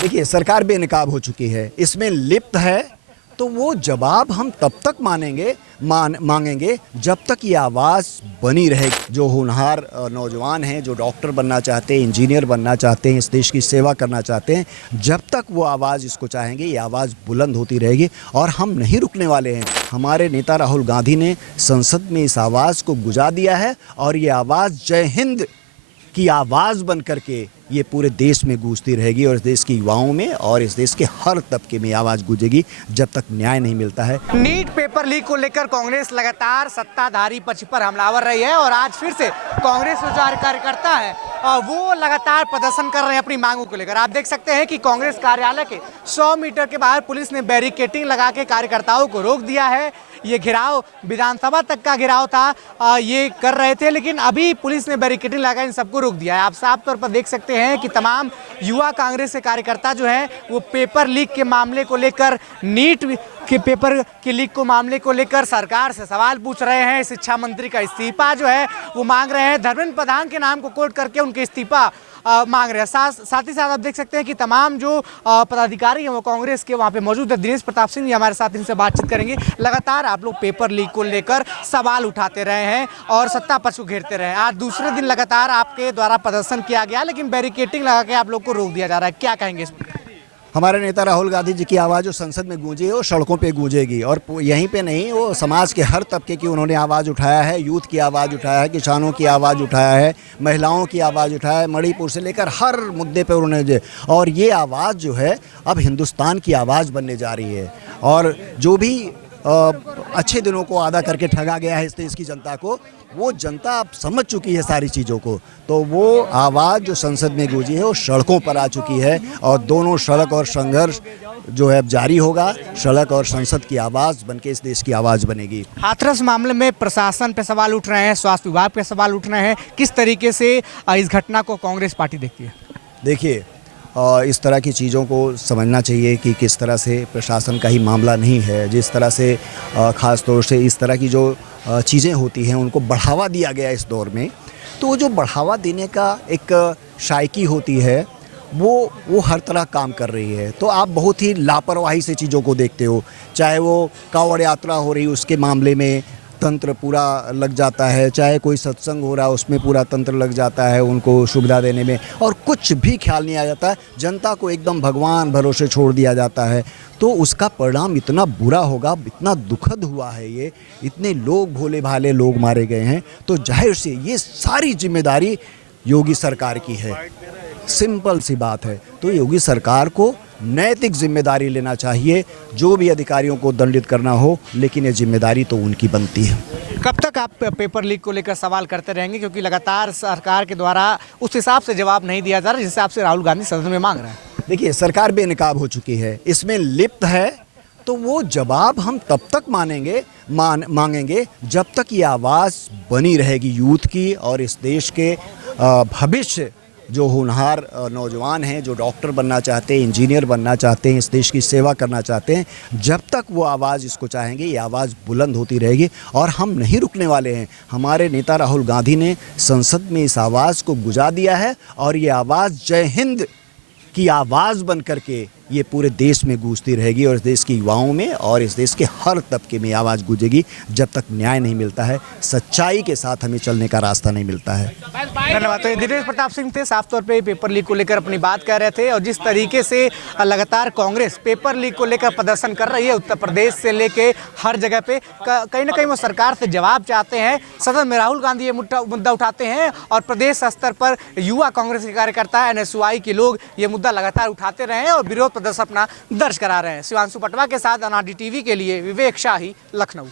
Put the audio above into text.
देखिए, सरकार बेनकाब हो चुकी है, इसमें लिप्त है, तो वो जवाब हम तब तक मांगेंगे जब तक ये आवाज़ बनी रहेगी। जो होनहार नौजवान हैं, जो डॉक्टर बनना चाहते हैं, इंजीनियर बनना चाहते हैं, इस देश की सेवा करना चाहते हैं, जब तक वो आवाज़ इसको चाहेंगे, ये आवाज़ बुलंद होती रहेगी और हम नहीं रुकने वाले हैं। हमारे नेता राहुल गांधी ने संसद में इस आवाज़ को गुजा दिया है और ये आवाज़ जय हिंद की आवाज़ बन करके ये पूरे देश में गूंजती रहेगी और इस देश के युवाओं में और इस देश के हर तबके में आवाज़ गूंजेगी जब तक न्याय नहीं मिलता है। नीट पेपर लीक को लेकर कांग्रेस लगातार सत्ताधारी पक्ष पर हमलावर रही है और आज फिर से कांग्रेस जो कार्यकर्ता है वो लगातार प्रदर्शन कर रहे हैं अपनी मांगों को लेकर। आप देख सकते हैं कि कांग्रेस कार्यालय के 100 मीटर के बाहर पुलिस ने बैरिकेडिंग लगा के कार्यकर्ताओं को रोक दिया है। ये घेराव विधानसभा तक का घेराव था, ये कर रहे थे, लेकिन अभी पुलिस ने बैरिकेडिंग लगा इन सबको रोक दिया है। आप साफ तौर पर देख सकते हैं कि तमाम युवा कांग्रेस के कार्यकर्ता जो हैं वो पेपर लीक के मामले को लेकर, नीट के पेपर के लीक को मामले को लेकर सरकार से सवाल पूछ रहे हैं। शिक्षा मंत्री का इस्तीफा जो है वो मांग रहे हैं। धर्मेंद्र प्रधान के नाम को कोट करके उनके इस्तीफा मांग रहे हैं। साथ ही साथ आप देख सकते हैं कि तमाम जो पदाधिकारी हैं वो कांग्रेस के वहाँ पे मौजूद है। दिनेश प्रताप सिंह जी हमारे साथ, इनसे बातचीत करेंगे। लगातार आप लोग पेपर लीक को लेकर सवाल उठाते रहे हैं और सत्ता पक्ष को घेरते रहे हैं। आज दूसरे दिन लगातार आपके द्वारा प्रदर्शन किया गया, लेकिन बैरिकेडिंग लगा के आप लोग को रोक दिया जा रहा है, क्या कहेंगे इस पर? हमारे नेता राहुल गांधी जी की आवाज़ जो संसद में गूंजी है वो सड़कों पे गूंजेगी और यहीं पे नहीं, वो समाज के हर तबके की उन्होंने आवाज़ उठाया है। यूथ की आवाज़ उठाया है, किसानों की आवाज़ उठाया है, महिलाओं की आवाज़ उठाया है, मणिपुर से लेकर हर मुद्दे पे उन्होंने और ये आवाज़ जो है अब हिंदुस्तान की आवाज़ बनने जा रही है। और जो भी अच्छे दिनों को आदा करके ठगा गया है इस देश की जनता को, वो जनता अब समझ चुकी है सारी चीज़ों को। तो वो आवाज़ जो संसद में गूंजी है वो सड़कों पर आ चुकी है और दोनों सड़क और संघर्ष जो है अब जारी होगा। सड़क और संसद की आवाज़ बनके इस देश की आवाज़ बनेगी। हाथरस मामले में प्रशासन पे सवाल उठ रहे हैं, स्वास्थ्य विभाग पे सवाल उठ रहे हैं। किस तरीके से इस घटना को कांग्रेस पार्टी देखती है? देखिए, इस तरह की चीज़ों को समझना चाहिए कि किस तरह से प्रशासन का ही मामला नहीं है। जिस तरह से ख़ास तौर से इस तरह की जो चीज़ें होती हैं उनको बढ़ावा दिया गया इस दौर में, तो जो बढ़ावा देने का एक शायकी होती है वो हर तरह काम कर रही है। तो आप बहुत ही लापरवाही से चीज़ों को देखते हो। चाहे वो कांवड़ यात्रा हो रही उसके मामले में तंत्र पूरा लग जाता है, चाहे कोई सत्संग हो रहा है उसमें पूरा तंत्र लग जाता है उनको सुविधा देने में, और कुछ भी ख्याल नहीं आ जाता है। जनता को एकदम भगवान भरोसे छोड़ दिया जाता है। तो उसका परिणाम इतना बुरा होगा, इतना दुखद हुआ है ये, इतने लोग, भोले भाले लोग मारे गए हैं। तो जाहिर से ये सारी जिम्मेदारी योगी सरकार की है। सिंपल सी बात है। तो योगी सरकार को नैतिक जिम्मेदारी लेना चाहिए, जो भी अधिकारियों को दंडित करना हो, लेकिन ये जिम्मेदारी तो उनकी बनती है। कब तक आप पेपर लीक को लेकर सवाल करते रहेंगे, क्योंकि लगातार सरकार के द्वारा उस हिसाब से जवाब नहीं दिया जा रहा जिस हिसाब से राहुल गांधी सदन में मांग रहे हैं? देखिए, सरकार बेनकाब हो चुकी है, इसमें लिप्त है, तो वो जवाब हम तब तक मांगेंगे जब तक ये आवाज़ बनी रहेगी यूथ की और इस देश के भविष्य जो होनहार नौजवान हैं, जो डॉक्टर बनना चाहते हैं, इंजीनियर बनना चाहते हैं, इस देश की सेवा करना चाहते हैं, जब तक वो आवाज़ इसको चाहेंगे, ये आवाज़ बुलंद होती रहेगी और हम नहीं रुकने वाले हैं। हमारे नेता राहुल गांधी ने संसद में इस आवाज़ को गुजा दिया है और ये आवाज़ जय हिंद की आवाज़ बन करके ये पूरे देश में गूंजती रहेगी और इस देश के युवाओं में और इस देश के हर तबके में आवाज़ गूंजेगी जब तक न्याय नहीं मिलता है, सच्चाई के साथ हमें चलने का रास्ता नहीं मिलता है। धन्यवाद। तो ये दिनेश प्रताप सिंह थे, साफ तौर पे पेपर लीक को लेकर अपनी बात कह रहे थे। और जिस तरीके से लगातार कांग्रेस पेपर लीक को लेकर प्रदर्शन कर रही है उत्तर प्रदेश से लेके हर जगह पे, कहीं ना कहीं वो सरकार से जवाब चाहते हैं। सदन में राहुल गांधी ये मुद्दा उठाते हैं और प्रदेश स्तर पर युवा कांग्रेस के कार्यकर्ता, NSY के लोग ये मुद्दा लगातार उठाते रहे हैं और विरोध प्रदर्शन अपना दर्ज करा रहे हैं। शिवांशु पटवा के साथ अनाडी टीवी के लिए विवेक शाही, लखनऊ।